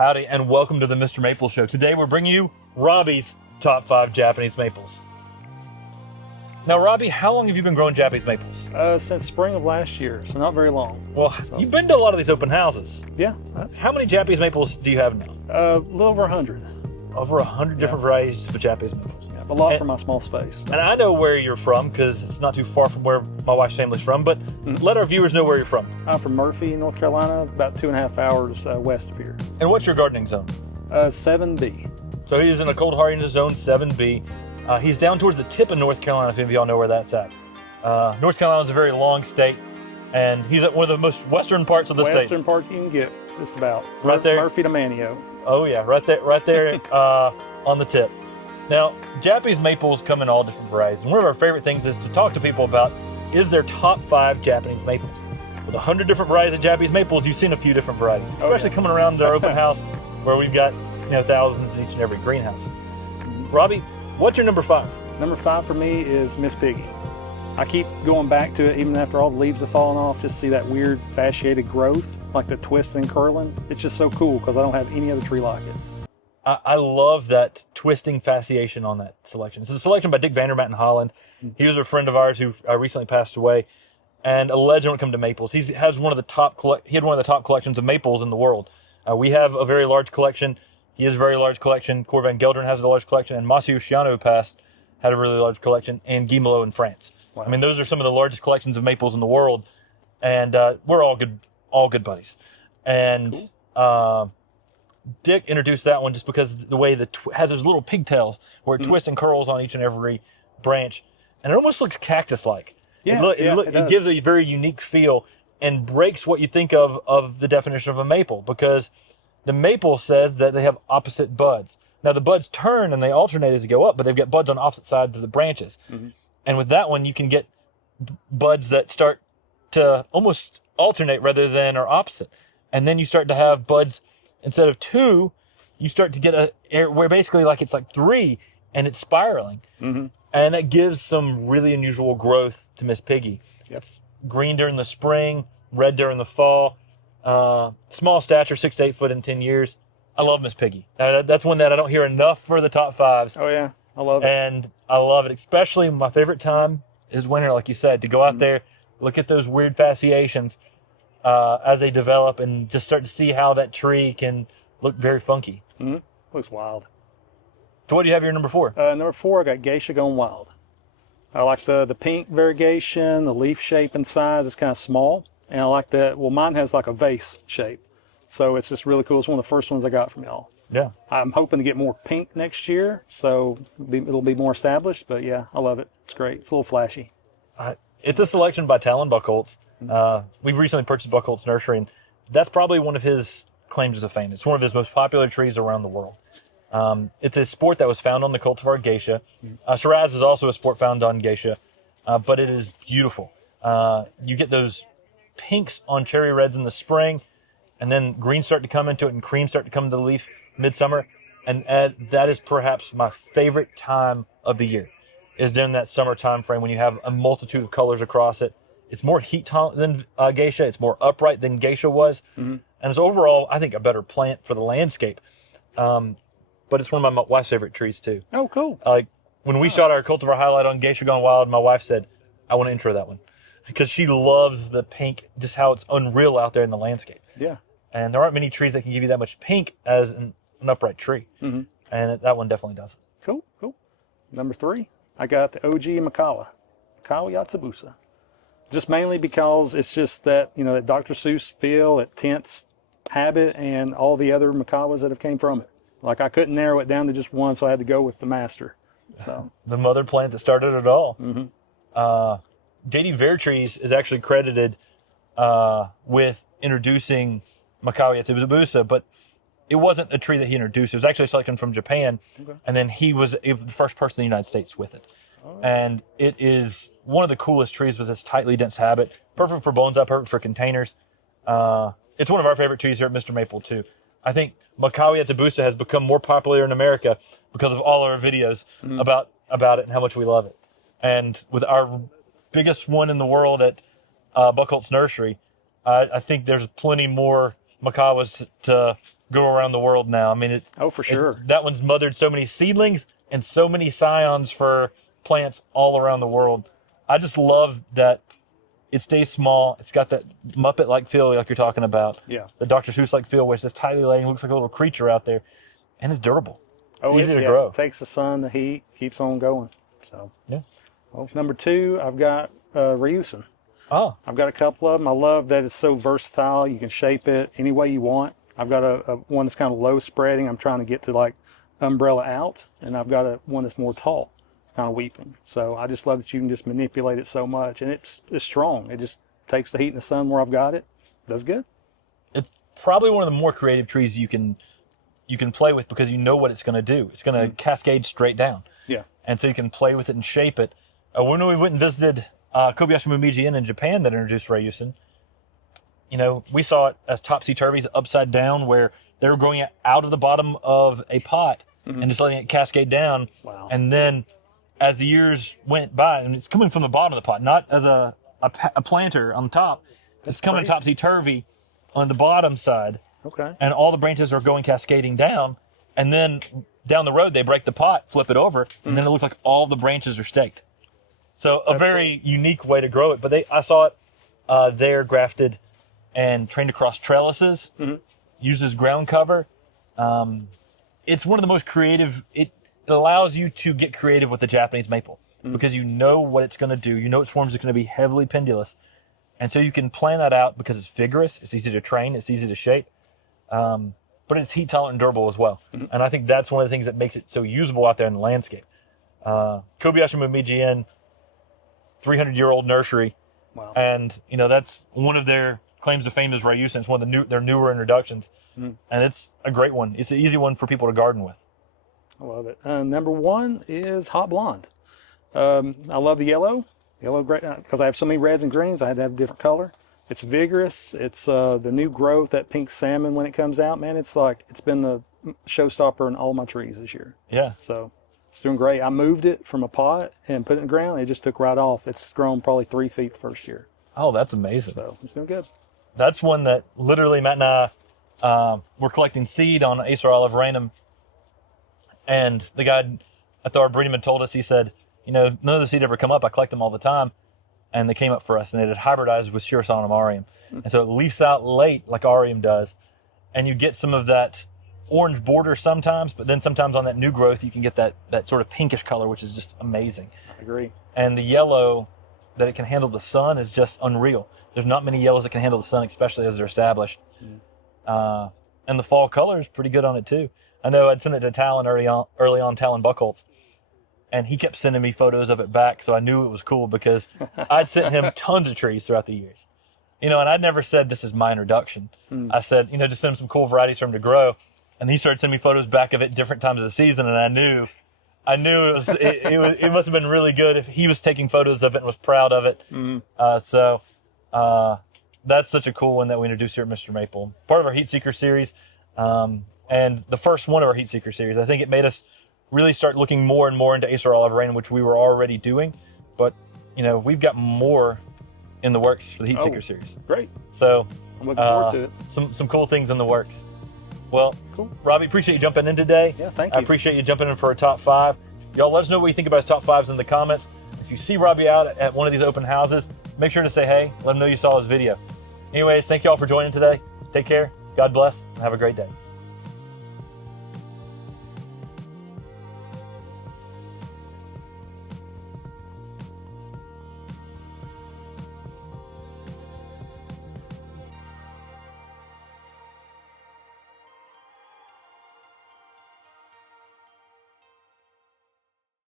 Howdy, and welcome to the Mr. Maple Show. Today we're bringing you Robbie's top 5 Japanese maples. Now, Robbie, how long have you been growing Japanese maples? Since spring of last year, so not very long. Well, you've been to a lot of these open houses. Yeah. How many Japanese maples do you have now? A little over 100. Over 100 different varieties of Japanese maples. Yeah, a lot for my small space. And I know where you're from because it's not too far from where my wife's family's from, but let our viewers know where you're from. I'm from Murphy, North Carolina, about 2.5 hours west of here. And what's your gardening zone? 7B. So he's in a cold hardiness zone 7B. He's down towards the tip of North Carolina, if any of y'all know where that's at. North Carolina's a very long state, and he's at one of the most western parts of the state. Western parts you can get, just about. Right there. Murphy to Manio. Oh yeah, right there on the tip. Now, Japanese maples come in all different varieties, and one of our favorite things is to talk to people about is their top 5 Japanese maples. With 100 different varieties of Japanese maples, you've seen a few different varieties, especially coming around to our open house where we've got thousands in each and every greenhouse. Robbie, what's your number 5? Number 5 for me is Miss Piggy. I keep going back to it even after all the leaves have fallen off, just see that weird fasciated growth, like the twisting and curling. It's just so cool because I don't have any other tree like it. I love that twisting fasciation on that selection. It's a selection by Dick Vandermatt in Holland. He was a friend of ours who recently passed away, and a legend when it comes to maples. He had one of the top collections of maples in the world. We have a very large collection. He has a very large collection. Cor van Gelderen has a large collection, and Masayu Shiano, who passed, had a really large collection, and Guy Melot in France. Wow. I mean, those are some of the largest collections of maples in the world, and we're all good buddies. And cool. Dick introduced that one just because the way has those little pigtails where it twists and curls on each and every branch, and it almost looks cactus-like. Yeah, it gives a very unique feel and breaks what you think of the definition of a maple, because the maple says that they have opposite buds. Now, the buds turn and they alternate as they go up, but they've got buds on opposite sides of the branches. And with that one, you can get buds that start to almost alternate rather than are opposite. And then you start to have buds, instead of 2, you start to get where basically it's like 3, and it's spiraling. And that gives some really unusual growth to Miss Piggy. Yes. Green during the spring, red during the fall. Small stature, 6 to 8 foot in 10 years. I love Miss Piggy. That's one that I don't hear enough for the top 5s. Oh yeah, I love it. And I love it, especially my favorite time is winter, like you said, to go out there, look at those weird fasciations as they develop, and just start to see how that tree can look very funky. Looks wild. So what do you have your number 4? Number 4, I got Geisha going wild. I like the pink variegation, the leaf shape and size is kind of small. And I like that, mine has like a vase shape. So it's just really cool. It's one of the first ones I got from y'all. Yeah. I'm hoping to get more pink next year, so it'll be more established. But yeah, I love it. It's great. It's a little flashy. It's a selection by Talon Buchholz. We recently purchased Buchholz Nursery, and that's probably one of his claims to fame. It's one of his most popular trees around the world. It's a sport that was found on the cultivar Geisha. Shiraz is also a sport found on Geisha, but it is beautiful. You get those pinks on cherry reds in the spring, and then greens start to come into it and creams start to come into the leaf midsummer. And that is perhaps my favorite time of the year, is during that summer time frame when you have a multitude of colors across it. It's more heat tolerant than Geisha. It's more upright than Geisha was. And it's overall, I think, a better plant for the landscape. But it's one of my wife's favorite trees too. Oh, cool. Like when we shot our cultivar highlight on Geisha Gone Wild, my wife said, I want to intro that one, because she loves the pink, just how it's unreal out there in the landscape. Yeah. And there aren't many trees that can give you that much pink as an upright tree. And that one definitely does. Cool. Number 3, I got the OG Mikawa Yatsubusa. Just mainly because it's just that, that Dr. Seuss feel, that tense habit, and all the other Mikawas that have came from it. Like, I couldn't narrow it down to just one, so I had to go with the master. So the mother plant that started it all. J.D. Vertrees is actually credited with introducing Mikawa Yatsubusa, but it wasn't a tree that he introduced. It was actually a selection from Japan, and then he was the first person in the United States with it. And it is one of the coolest trees with its tightly dense habit. Perfect for bonsai, perfect for containers. It's one of our favorite trees here at Mr. Maple, too. I think Mikawa Yatsubusa has become more popular in America because of all our videos about it and how much we love it. And with our biggest one in the world at Buchholz Nursery, I think there's plenty more Mikawas to go around the world now. I mean, for sure. that one's mothered so many seedlings and so many scions for plants all around the world. I just love that it stays small. It's got that Muppet-like feel like you're talking about. Yeah. The Dr. Seuss-like feel where it's just tightly laying, looks like a little creature out there, and it's durable. It's easy to grow. It takes the sun, the heat, keeps on going. So yeah. Well, number 2, I've got Ryusen. Oh. I've got a couple of them. I love that it's so versatile. You can shape it any way you want. I've got a one that's kind of low spreading. I'm trying to get to like umbrella out, and I've got one that's more tall, kind of weeping. So I just love that you can just manipulate it so much, and it's strong. It just takes the heat and the sun where I've got it. Does good. It's probably one of the more creative trees you can play with because you know what it's going to do. It's going to cascade straight down. Yeah. And so you can play with it and shape it. When we went and visited Kobayashi Momiji Inn in Japan that introduced Ryusen, we saw it as topsy-turvies upside down where they were growing it out of the bottom of a pot and just letting it cascade down. Wow. And then as the years went by, and it's coming from the bottom of the pot, not as a planter on the top. It's coming topsy-turvy on the bottom side. Okay. And all the branches are going cascading down. And then down the road, they break the pot, flip it over, and then it looks like all the branches are staked. So a very unique way to grow it. But I saw it there grafted and trained across trellises, uses ground cover. It's one of the most creative. It allows you to get creative with the Japanese maple because you know what it's going to do. You know its forms is going to be heavily pendulous. And so you can plan that out because it's vigorous, it's easy to train, it's easy to shape. But it's heat tolerant and durable as well. And I think that's one of the things that makes it so usable out there in the landscape. Kobayashi Momiji Inn, 300-year-old nursery. Wow. And, that's one of their claims to fame is Ryusen. It's one of their newer introductions. And it's a great one. It's an easy one for people to garden with. I love it. Number 1 is Hot Blonde. I love the yellow. Yellow, great, because I have so many reds and greens, I had to have a different color. It's vigorous. It's the new growth, that pink salmon when it comes out, man. It's been the showstopper in all my trees this year. Yeah. So it's doing great. I moved it from a pot and put it in the ground. It just took right off. It's grown probably 3 feet the first year. Oh, that's amazing. So it's doing good. That's one that literally Matt and I were collecting seed on Acer oliveranum. And the guy at the Arboretum had told us, he said, none of the seed ever come up. I collect them all the time. And they came up for us, and it had hybridized with Shirosonum aureum. And so it leaves out late like aureum does. And you get some of that orange border sometimes, but then sometimes on that new growth, you can get that sort of pinkish color, which is just amazing. I agree. And the yellow, that it can handle the sun, is just unreal. There's not many yellows that can handle the sun, especially as they're established. And the fall color is pretty good on it, too. I know I'd sent it to Talon early on Talon Buchholz, and he kept sending me photos of it back, so I knew it was cool because I'd sent him tons of trees throughout the years. And I'd never said this is my introduction. I said, just send him some cool varieties for him to grow. And he started sending me photos back of it at different times of the season, and I knew it must have been really good if he was taking photos of it and was proud of it. So that's such a cool one that we introduced here at MrMaple. Part of our Heat Seeker series, and the first one of our Heat Seeker series. I think it made us really start looking more and more into Acer oliveranum, which we were already doing. But, we've got more in the works for the Heat Seeker series. Great. So I'm looking forward to it. Some cool things in the works. Well, cool. Robbie, appreciate you jumping in today. Yeah, thank you. I appreciate you jumping in for a top 5. Y'all let us know what you think about his top 5s in the comments. If you see Robbie out at one of these open houses, make sure to say hey. Let him know you saw his video. Anyways, thank you all for joining today. Take care. God bless, and have a great day.